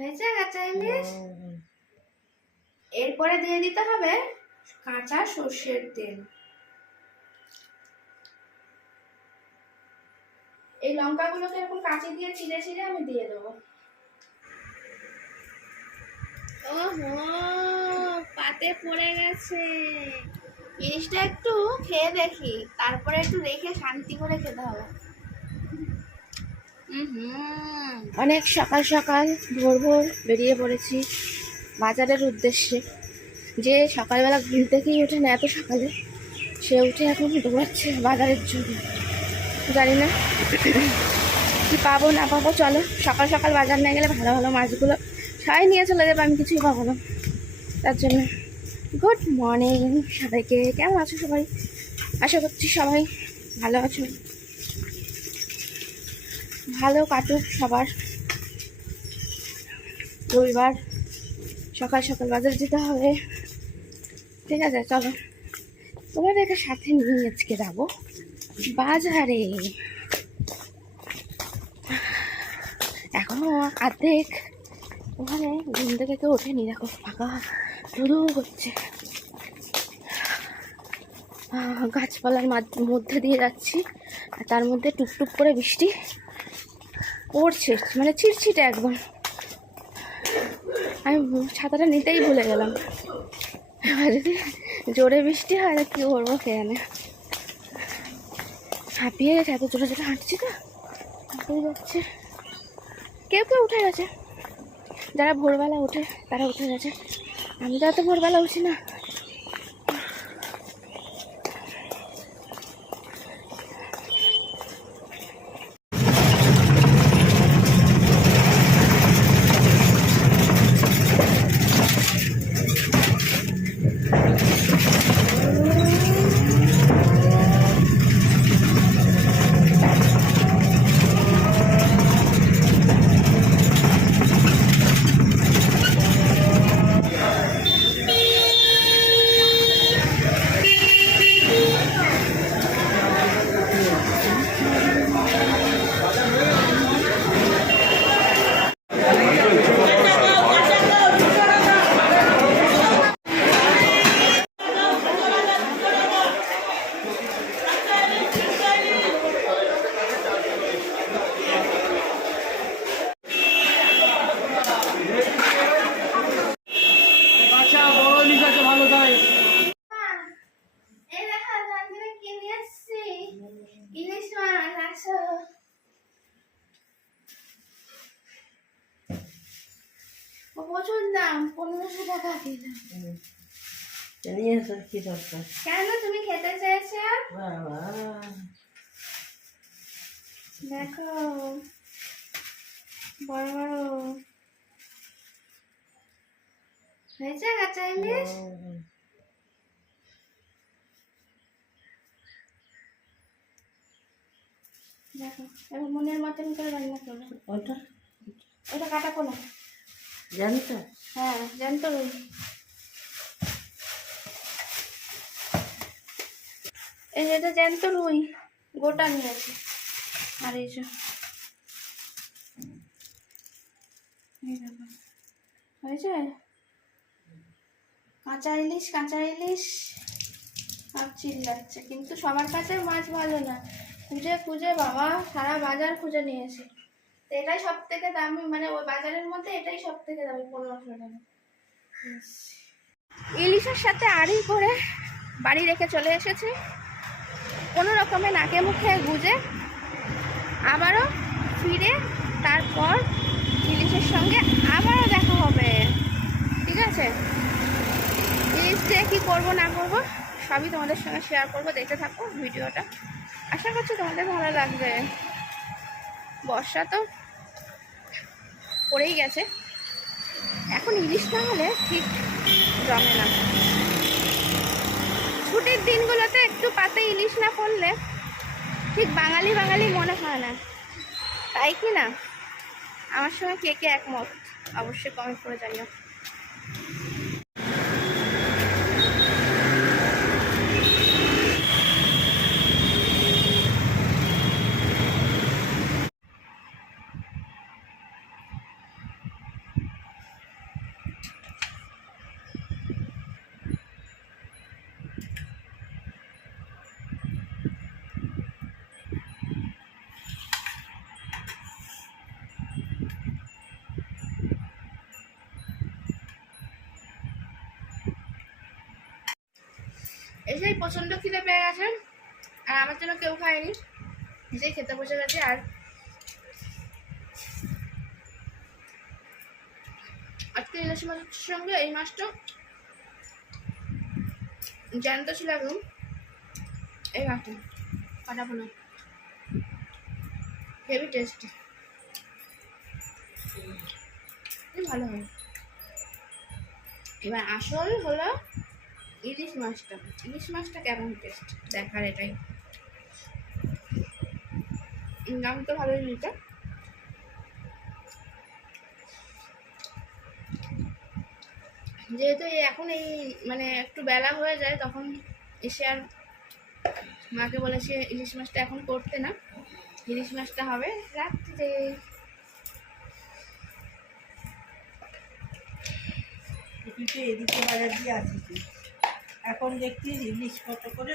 হয়েছে কাঁচা ইলিশ? এরপরে দিয়ে দিতে হবে কাঁচা সর্ষের তেল। এই লঙ্কাগুলোকে এরকম কাঁচি দিয়ে ছিঁড়ে ছিঁড়ে আমি দিয়ে দেবো। ওহো পাতে পড়ে গেছে। জিনিসটা একটু খেয়ে দেখি তারপরে একটু রেখে শান্তি করে খেতে হবে। অনেক সকাল সকাল ভোর ভোর বেরিয়ে পড়েছি বাজারের উদ্দেশ্যে। যে সকালবেলা ঘুম থেকেই ওঠে না এত সকালে, সে উঠে এখন দৌড়াচ্ছে বাজারের জন্য। জানি না কি পাবো না পাবো, চলো সকাল সকাল বাজার নিয়ে গেলে ভালো ভালো মাছগুলো সবাই নিয়ে চলে যাবে, আমি কিছুই পাবো না। তার জন্য গুড মর্নিং সবাইকে, কেমন আছো সবাই? আশা করছি সবাই ভালো আছো। ভালো কাটুক সবার। রবিবার সকাল সকাল বাজার যেতে হবে। ঠিক আছে চলো। তোমাদেরকে সাথে নিয়ে আজকে যাব বাজারে। এখনও অর্ধেক। ওখানে ঘুম থেকে কেউ ওঠেনি দেখো ফাঁকা করছে আহ, গাছপালার মাধ- মধ্যে দিয়ে যাচ্ছি আর তার মধ্যে টুকটুক করে বৃষ্টি। পড়ছে মানে ছিটছিটে একবার আমি ছাতাটা নিতেই ভুলে গেলাম। এবার যদি জোরে বৃষ্টি হয়, তো কী করব কে জানে? হাঁপিয়ে গেছে, এত জোরে জোরে হাঁটছি তো। হাঁপিয়ে যাচ্ছে। কেউ কেউ উঠে গেছে। যারা ভোরবেলা ওঠে, তারা উঠে গেছে। আমি তো এত ভোরবেলা উঠি না আচ্ছা বড় ইলিশ আছে ভালো তাই এই দেখো আমি কি নিয়ে এসেছি ইলিশ মাছ আসো ও প্রচুর দাম পনেরোশো টাকা কিলো নিয়ে এসো কি দরকার? কেন? তুমি খেতে চেয়েছো? বাবা। দেখো বড় বড়। হয়েছে কাঁচা ইলিশ? দেখো এবার মনের মতন করে রান্না করো। ওটা? ওটা কাটা কোনো। জানতো? হ্যাঁ জানতো এই যে এটা জ্যান্ত রুই, গোটা আর এই হয়েছে? কাঁচা ইলিশ কাঁচা ইলিশ। সব চিল্লাচ্ছে, কিন্তু সবার কাছে মাছ ভালো না। খুঁজে খুঁজে বাবা, সারা বাজার খুঁজে নিয়েছে। তো এটাই সব থেকে দামি মানে ওই বাজারের মধ্যে এটাই সব থেকে দামি পনেরোশো টাকা। ইলিশের সাথে আড়ি করে বাড়ি রেখে চলে এসেছি। কোনো রকমে নাকে মুখে গুজে আবারও ফিরে, তারপর ইলিশের সঙ্গে আবারও দেখা হবে। ঠিক আছে? ইলিশ দিয়ে কী করব, না করব, সবই তোমাদের সঙ্গে শেয়ার করব, দেখতে থাকো ভিডিওটা। আশা করছি তোমাদের ভালো লাগবে। বর্ষা তো পড়েই গেছে। এখন ইলিশ না হলে ঠিক জমে না। ছুটির দিনগুলোতে একটু পাতে ইলিশ না পড়লে ঠিক বাঙালি বাঙালি মনে হয় না। তাই কি না? আমার সঙ্গে কে কে একমত? অবশ্যই কমেন্ট করে জানিও। প্রচণ্ড খিদে পেয়ে গেছে আর আমার জন্য কেউ খায়নি। এসেই খেতে বসে গেছে আর আজকে ইলিশ মাছের সঙ্গে এই মাছটা জ্যান্ত ছিল একদম। এই মাছটা কাটা পোনা হেভি টেস্টি ভালো হয়। এবার আসল হলো ইলিশ মাছটা ইলিশ মাছটা কেমন টেস্ট দেখার এটাই। নাম তো ভালোই নিতে। যেহেতু এখন এই মানে একটু বেলা হয়ে যায়, তখন এসে আর মাকে বলেছে, ইলিশ মাছটা এখন করতে না। ইলিশ মাছটা হবে রাত্রে তুই তো এদিকে বাজার দিয়ে আসিস। এখন দেখছি ইলিশ কত করে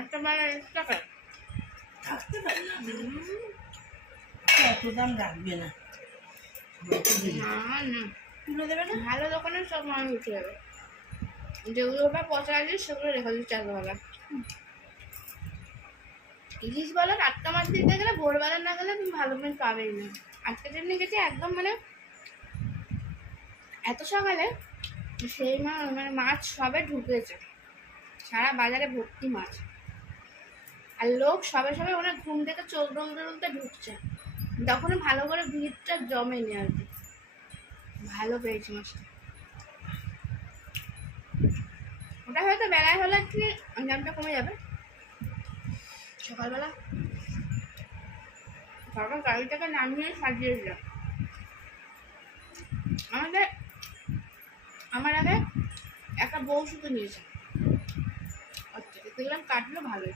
একটা বেলা টাকা থাকতে পারে না। এত দাম রাখবে না। তুলে দেবে না? ভালো দোকানের সব মানুষ উঠে যাবে যেগুলো ওটা পচা আছে সেগুলো রেখে দিচ্ছে চারবেলা ইলিশ বলো টাটকা মাছ দিতে গেলে ভোরবেলা না গেলে তুমি ভালো মাছ পাবেই না। আজকে যেমনি গেছে একদম মানে এত সকালে সেই মা মানে মাছ সবে ঢুকেছে। সারা বাজারে ভর্তি মাছ। আর লোক সবে সবে ওনার ঘুম থেকে চোখ ডলতে ডলতে ঢুকছে। তখন ভালো করে ভিড়টা জমেনি আর কি। ভালো পেয়েছি মাছটা। ওটা হয়তো বেলায় হলে একটু দামটা কমে যাবে। সকালবেলা। সকাল গাড়িটাকে নামিয়ে সাজিয়ে দিলাম। আমাদের আমার আগে একটা বউ শুধু নিয়েছে। দেখলাম কাটলো ভালোই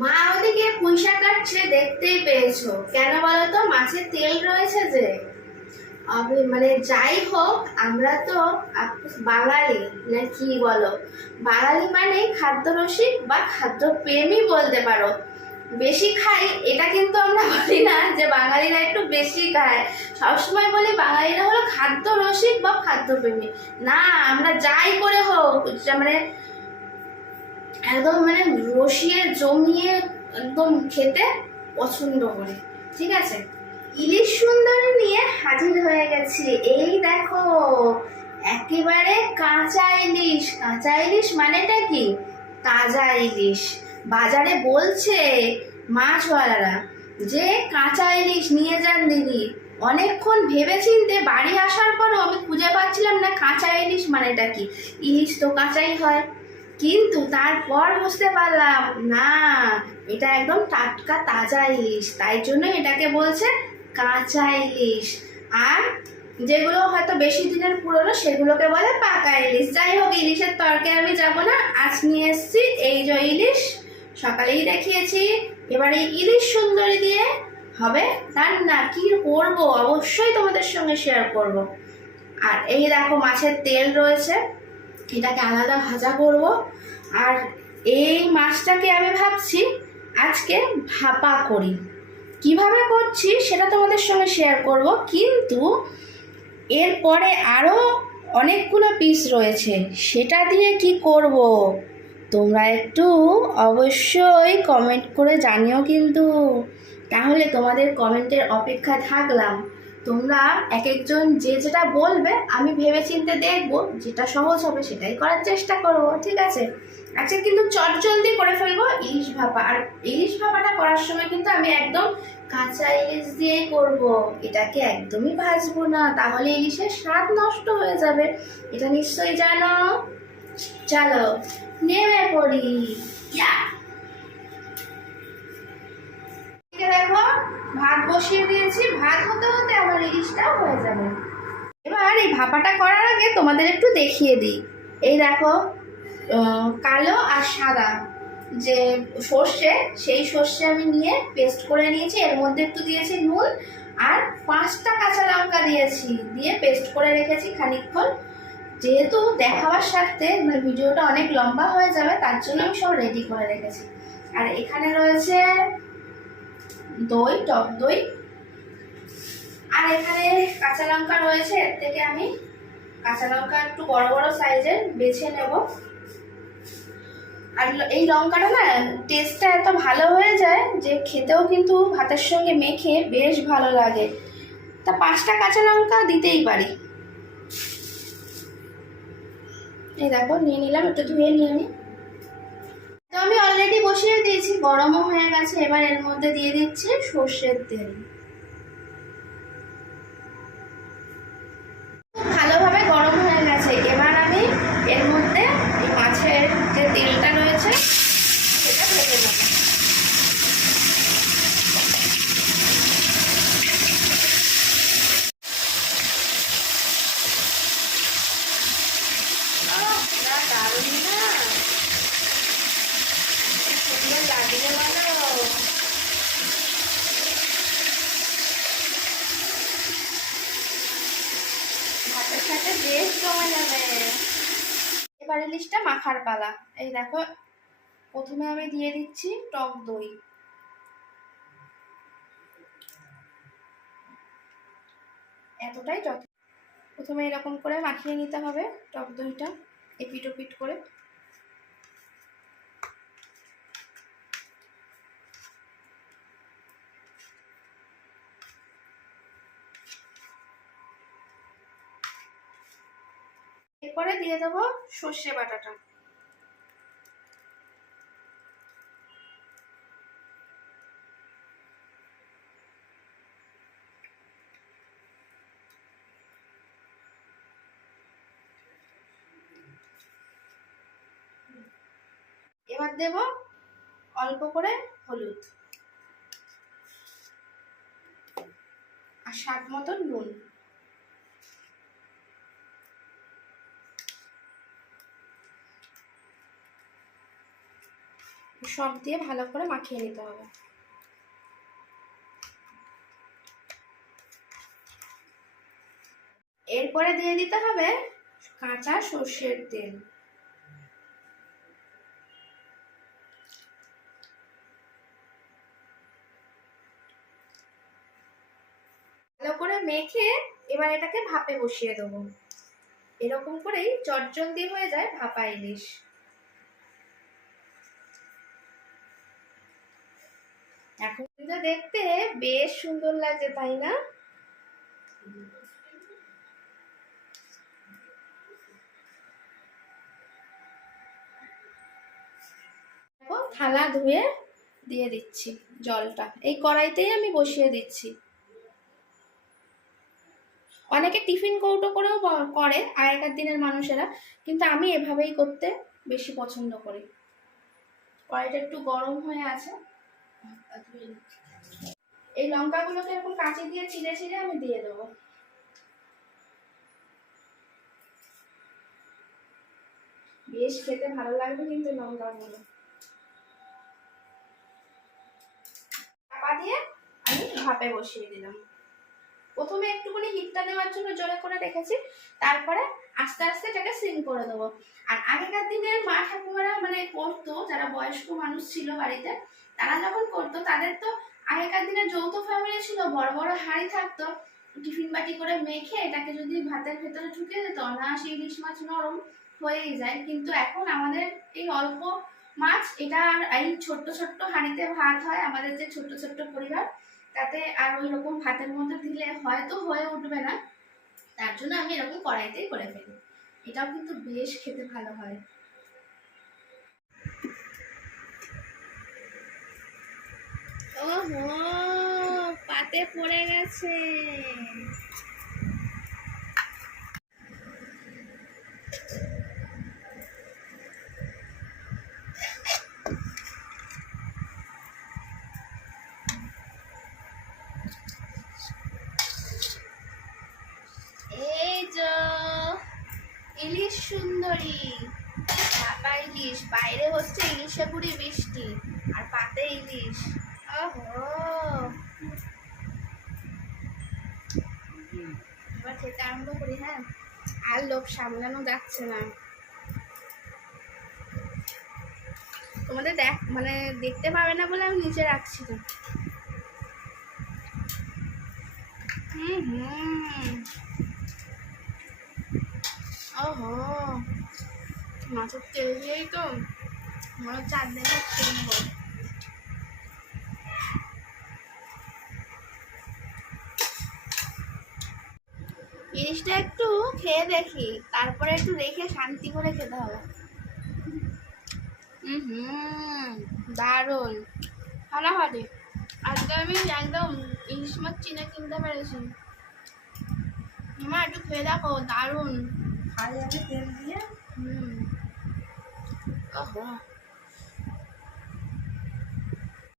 মা, ওদিকে পুঁইশাক কাটছে দেখতেই পেয়েছ। কেন বলো তো মাছের তেল রয়েছে যে। আবে মানে যাই হোক, আমরা তো বাঙালি। না কি বলো? বাঙালি মানে খাদ্যরসিক বা খাদ্যপ্রেমী বলতে পারো। বেশি খাই, এটা কিন্তু আমরা বলি না যে বাঙালিরা একটু বেশি খায়। সবসময় বলি বাঙালিরা হলো খাদ্য রসিক বা খাদ্যপ্রেমী। না, আমরা যাই করে হোক মানে একদম মানে রসিয়ে জমিয়ে একদম খেতে পছন্দ করি, ঠিক আছে? ইলিশ সুন্দরী নিয়ে হাজির হয়ে গেছি। এই দেখো, একেবারে কাঁচা ইলিশ। কাঁচা ইলিশ মানেটা কি? তাজা ইলিশ। বাজারে বলছে মাছওয়ালারা যে, কাঁচা ইলিশ নিয়ে যান দিদি। অনেকক্ষণ ভেবে চিনতে বাড়ি আসার পরও আমি খুঁজে পাচ্ছিলাম না কাঁচা ইলিশ মানেটা কি। ইলিশ তো কাঁচাই হয়। কিন্তু তারপর বুঝতে পারলাম, না, এটা একদম টাটকা তাজা ইলিশ। তাই জন্য এটাকে বলছে কাঁচা ইলিশ। আর যেগুলো হয়তো বেশি দিনের পুরনো, সেগুলোকে বলে পাকা ইলিশ। যাই হোক, ইলিশের তর্কে আমি যাব না। আজ নিয়ে এসেছি এই যে ইলিশ। সকালেই দেখিয়েছি, এবার ইলিশ সুন্দরী দিয়ে হবে রান্না। কি করব? অবশ্যই তোমাদের সঙ্গে শেয়ার করব। আর এই দেখো মাছের তেল রয়েছে, এটাকে আলাদা ভাজা করব। আর এই মাছটাকে আমি ভাবছি আজকে ভাপা করি। কীভাবে করছি সেটা তোমাদের সঙ্গে শেয়ার করব, কিন্তু এরপরে আরও অনেকগুলো পিস রয়েছে, সেটা দিয়ে কি করব? তোমরা একটু অবশ্যই কমেন্ট করে জানিও কিন্তু। তাহলে তোমাদের কমেন্টের অপেক্ষায় থাকলাম। তোমরা এক একজন যে যেটা বলবে, আমি ভেবে চিনতে দেখব, যেটা সহজ হবে সেটাই করার চেষ্টা করব, ঠিক আছে? আচ্ছা কিন্তু চট জলদি করে ফেলব ইলিশ ভাপা। আর ইলিশ ভাপাটা করার সময় কিন্তু আমি একদম কাঁচা ইলিশ দিয়েই করব। এটাকে একদমই ভাজবো না, তাহলে ইলিশের স্বাদ নষ্ট হয়ে যাবে। এটা নিশ্চয়ই জানো? চলো নেমে পড়ি। দেখো, ভাত বসিয়ে দিয়েছি। ভাত হতে হতে আমার ইলিশটাও হয়ে যাবে। এবার এই ভাপাটা করার আগে তোমাদের একটু দেখিয়ে দিই। এই দেখো কালো আর সাদা যে সর্ষে, সেই সর্ষে আমি নিয়ে পেস্ট করে নিয়েছি। এর মধ্যে একটু দিয়েছি নুন আর পাঁচটা কাঁচা লঙ্কা দিয়েছি। দিয়ে পেস্ট করে রেখেছি খানিকক্ষণ। যেহেতু দেখাবার স্বার্থে মানে ভিডিওটা অনেক লম্বা হয়ে যাবে, তার জন্য আমি সব রেডি করে রেখেছি। আর এখানে রয়েছে দই, টক দই। আর এখানে কাঁচা লঙ্কা রয়েছে, এর থেকে আমি কাঁচা লঙ্কা একটু বড় বড় সাইজের বেছে নেব। আর এই লঙ্কাটা না টেস্টটা এত ভালো হয়ে যায় যে খেতেও কিন্তু ভাতের সঙ্গে মেখে বেশ ভালো লাগে। তা পাঁচটা কাঁচা লঙ্কা দিতেই পারি। এই দেখো, নিয়ে নিলাম, একটু ধুয়ে নিয়ে আমি। তো আমি অলরেডি বসিয়ে দিয়েছি, গরমও হয়ে গেছে, এবার এর মধ্যে দিয়ে দিচ্ছি সর্ষের তেল খুব ভালোভাবে গরম হয়ে গেছে এবার আমি এর মধ্যে এই মাছের যে তেলটা রয়েছে সেটা ঢেলে নেব আহ, যা দারুণ না কি সুন্দর লাগছে বলো ভাতের সাথে বেশ জমে যাবে এবার লিস্টটা মাখার পালা। এই দেখো, প্রথমে আমি দিয়ে দিচ্ছি টক দই। এতটাই যত প্রথমে এরকম করে মাখিয়ে নিতে হবে টক দইটা এপিট ওপিট করে। এরপরে দিয়ে দেবো সর্ষে বাটাটা। এবার দেব অল্প করে হলুদ। আর স্বাদ মতো নুন। সব দিয়ে ভালো করে মাখিয়ে নিতে হবে। এরপরে দিয়ে দিতে হবে কাঁচা সর্ষের তেল। ভালো করে মেখে এবার এটাকে ভাপে বসিয়ে দেবো। এরকম করেই চটজলদি হয়ে যায় ভাপা ইলিশ। এখন কিন্তু দেখতে বেশ সুন্দর লাগছে, তাই না? থালা ধুয়ে দিয়ে দিচ্ছি জলটা। এই কড়াইতেই আমি বসিয়ে দিচ্ছি। অনেকে টিফিন কৌটো করেও করে, আগেকার দিনের মানুষেরা, কিন্তু আমি এভাবেই করতে বেশি পছন্দ করি। কড়াইটা একটু গরম হয়ে আছে। এই লঙ্কা লঙ্কাগুলোকে এরকম কাঁচি দিয়ে চিড়ে চিড়ে আমি দিয়ে দেবো। বেশ খেতে ভালো লাগবে কিন্তু লঙ্কাগুলো। চাপা দিয়ে ভাপে বসিয়ে দিলাম। প্রথমে একটুখানি হিটটা নেওয়ার জন্য জোরে করে রেখেছি, তারপরে আস্তে আস্তে এটাকে সিম করে দেবো। আর আগেকার দিনের মা ঠাকুমারা মানে করতো, যারা বয়স্ক মানুষ ছিল বাড়িতে তারা যখন করতো, তাদের তো আগেকার দিনে যৌথ ফ্যামিলি ছিল, বড় বড় হাঁড়ি থাকতো, টিফিন বাটি করে মেখে এটাকে যদি ভাতের ভেতরে ঢুকে যেত অনায়াসে ইলিশ মাছ নরম হয়েই যায়। কিন্তু এখন আমাদের এই অল্প মাছ, এটা আর এই ছোট্ট ছোট্ট হাঁড়িতে ভাত হয়, আমাদের যে ছোট্ট ছোট্ট পরিবার, তাতে আর ওই রকম ভাতের মধ্যে দিলে হয়তো হয়ে উঠবে না। তার জন্য আমি এরকম কড়াইতেই করে ফেলি। এটাও কিন্তু বেশ খেতে ভালো হয়। ওহো পাতে পড়ে গেছে এই যে ইলিশ সুন্দরী ঢাকা ইলিশ বাইরে হচ্ছে ইলিশে গুড়ি বৃষ্টি আর পাতে ইলিশ ওহো এবার খেতে আরম্ভ করি হ্যাঁ? আর লোভ সামলানো যাচ্ছে না। তোমাদের দেখ মানে দেখতে পাবে না বলে আমি নিচে রাখছি না। হুম হুম। ওহো, মাছের তেল দিয়েই তো মনে হচ্ছে আর নেব জিনিসটা একটু খেয়ে দেখি। তারপরে একটু রেখে শান্তি করে খেতে হবে। হুম দারুণ। ফাটাফাটি আজকে আমি একদম ইলিশ মাছ চিনে কিনতে পেরেছি। মা একটু খেয়ে দেখো দারুণ। খাই যাবে তেল দিয়ে। হুম। ওহো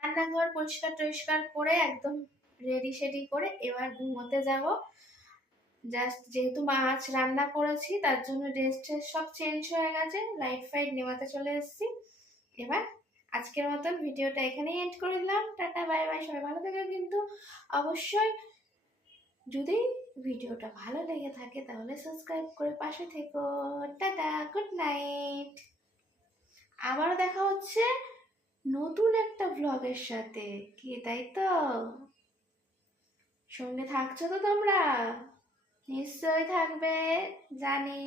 রান্নাঘর পরিষ্কার টরিষ্কার করে একদম রেডি সেডি করে এবার ঘুমোতে যাব। জাস্ট যেহেতু মাছ রান্না করেছি, তার জন্য ড্রেস ট্রেস সব চেঞ্জ হয়ে গেছে। লাইট ফাইট নেওয়াতে চলে এসেছি। এবার আজকের মতন ভিডিওটা এখানেই এন্ড করে দিলাম। টাটা বাই বাই সবাই ভালো থাকে কিন্তু। অবশ্যই যদি ভিডিওটা ভালো লেগে থাকে, তাহলে সাবস্ক্রাইব করে পাশে থেকো। টাটা গুড নাইট আবারও দেখা হচ্ছে নতুন একটা ব্লগের সাথে। কি তাই তো? সঙ্গে থাকছো তো তোমরা? নিশ্চয়ই থাকবে জানি।